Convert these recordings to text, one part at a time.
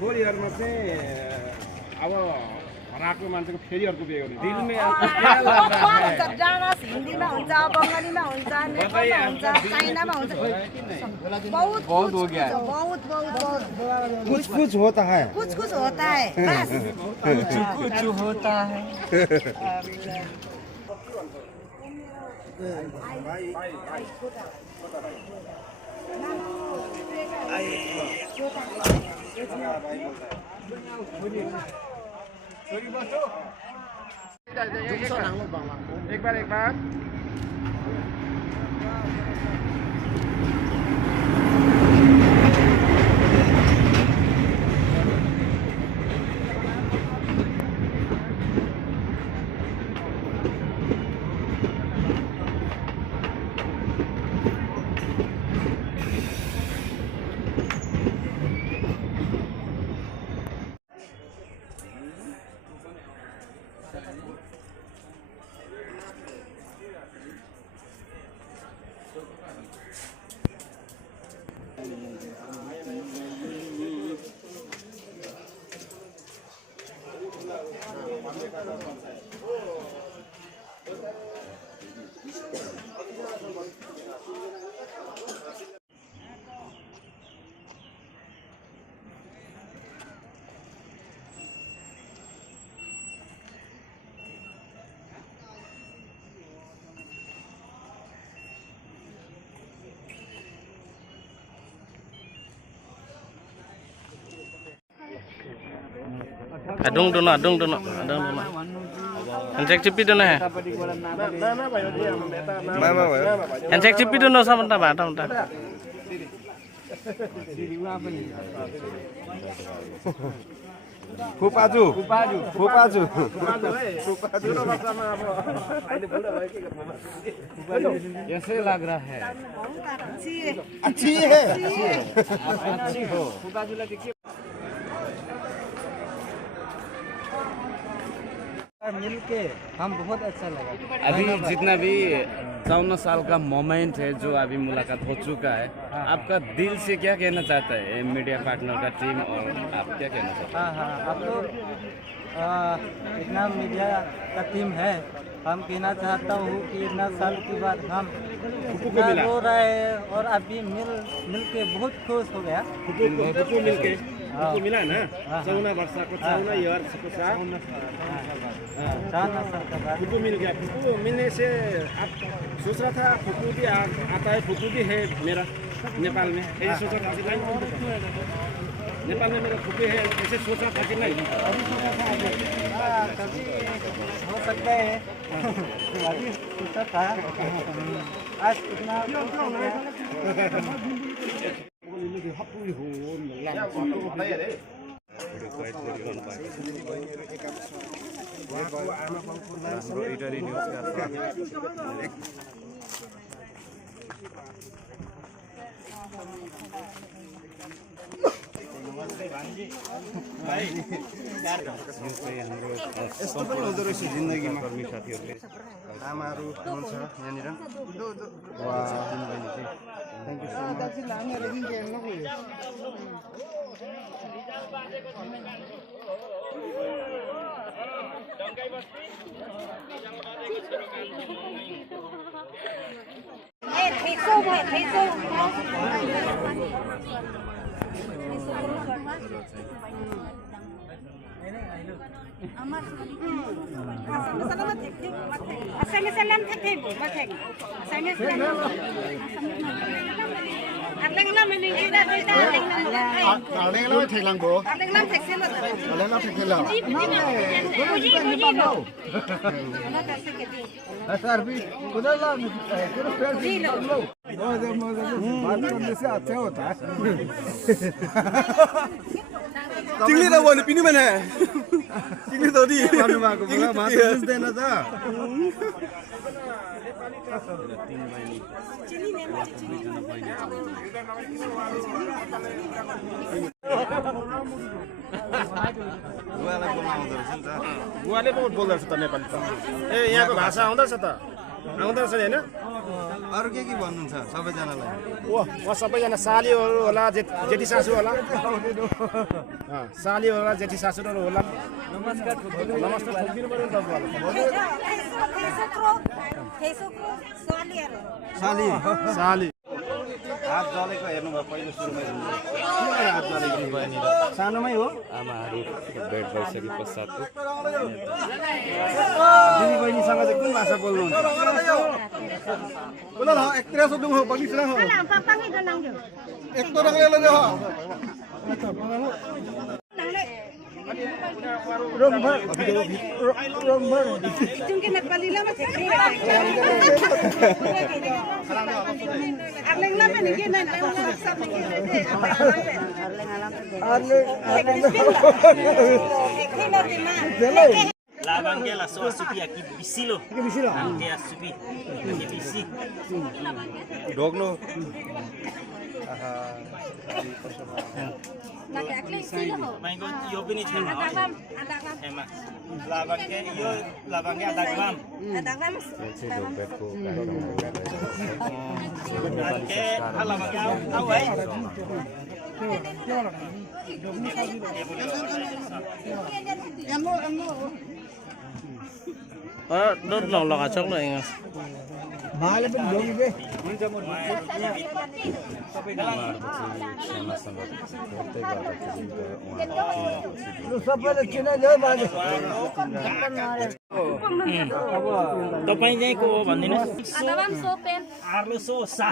खोलीहरुमा चाहिँ अब हराएको मान्छेको फेरि अर्को बिहे गर्ने दिलमै जाना हिन्दीमा हुन्छ बङ्गालीमा हुन्छ नेपालमा हुन्छ चाइनामा हुन्छ बहुत बहुत हो गया बहुत बहुत बहुत कुछ कुछ होता है कुछ कुछ होता है बस कुछ होता है एक बार Adung dono. Handshake cipi dono है handshake cipi dono sama tak pak tak फुपाजु ऐसे लग रहा है अच्छी है मिलके हम बहुत अच्छा लगा। अभी जितना भी 54 साल का मोमेंट है जो अभी मुलाकात हो चुका है आपका दिल से क्या कहना चाहता है मीडिया पार्टनर का टीम और आप क्या कहना चाहते हैं? हाँ आप लोग इतना मीडिया का टीम है हम कहना चाहता हूँ कि इतना साल के बाद हम इतना रो रहे हैं और अभी मिल के बहुत खुश हो गया। मिला ना 14 वर्षको 14 इयर्सको साथ फुपू मिल गया। फुपू मिलने से आप सोच रहा था फुपू भी आता है फुपू भी है मेरा नेपाल में ऐसे सोच रहा था कि नहीं नेपाल में मेरा फुपू है ऐसे सोच रहा था कि नहीं कभी हो सकता है अभी सोचा था आज इतना यस्तो पनि हुँदो रहेछ जिन्दगीमा कर्मी साथीहरूले आमाहरू हुनुहुन्छ यहाँनिर थ्याङ्क यू सो चिंगली त भन्नु पिनी भने चिंगली त हो नि भन्नु भएको बोला मात्र बुझ्दैन त दुईजना बहिनी छ। बुवालाई बोल्न आउँदो रहेछ नि त। बुवाले पो बोल्दो रहेछ त नेपाली त। ए यहाँको भाषा आउँदो रहेछ त? आउँदो रहेछ नि होइन? अरू के भन्नुहुन्छ सबैजनालाई? म सबैजना सालीहरू होला, जेठी सासू होला, साली होला, जेठी सासूहरू होला। नमस्कार ठोकिदिनु पऱ्यो नि त साली साली हात जलेको हेर्नुभयो पहिलो सुरुमै हात जलेको बहिनी सानोमै हो। आमाहरू भेट भइसके पश्चातको दिदी बहिनीसँग चाहिँ कुन भाषा बोल्नुहुन्छ? बोला न एकतिर सोध्नु हो बगिस न हो एकतो रंगले लगे हो Labangnya lah soal supi aki bisi lo. Dia supi aki bisi. ढोग्नु Main kau yo bini cina. Emang labangnya yo labangnya ada gram. भेटको Ke labangnya awai. Đốt lò lò chốc này nghe. तपाईँ चाहिँ को हो भनिदिनुहोस्? Arlo so sa.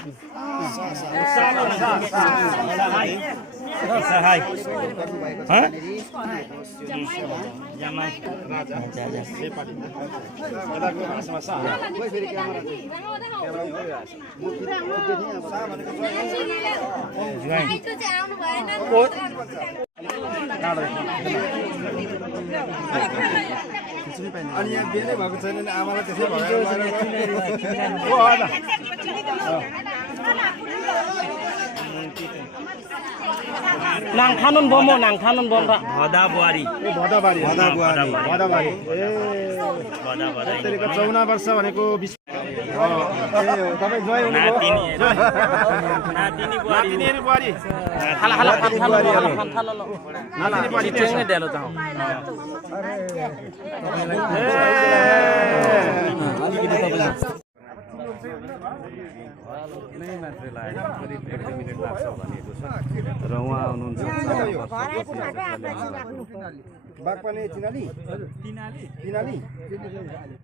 Sahai. Hah? Zaman raja. यताको भाषामा सा अनि यहाँ बिहे नै भएको छैन नि आमालाई त्यसै Nang kanun bom mo, nang kanun bom pak. Hoda buari. भदाबारी भदाबारी ए Hoda buari. त्यसको 54 वर्ष भनेको तपाईँ ज्वाइँ हुनुभयो Natini buari. नातिनीहरू बुहारी Hala hala hala lo. नातिनी बुहारी Cengnya dia lo tahu. नै मात्रै लाग्यो करिब 1 मिनेट लाग्छ भनेको छ र उहाँ हुनुहुन्छ बागपाने चिनाली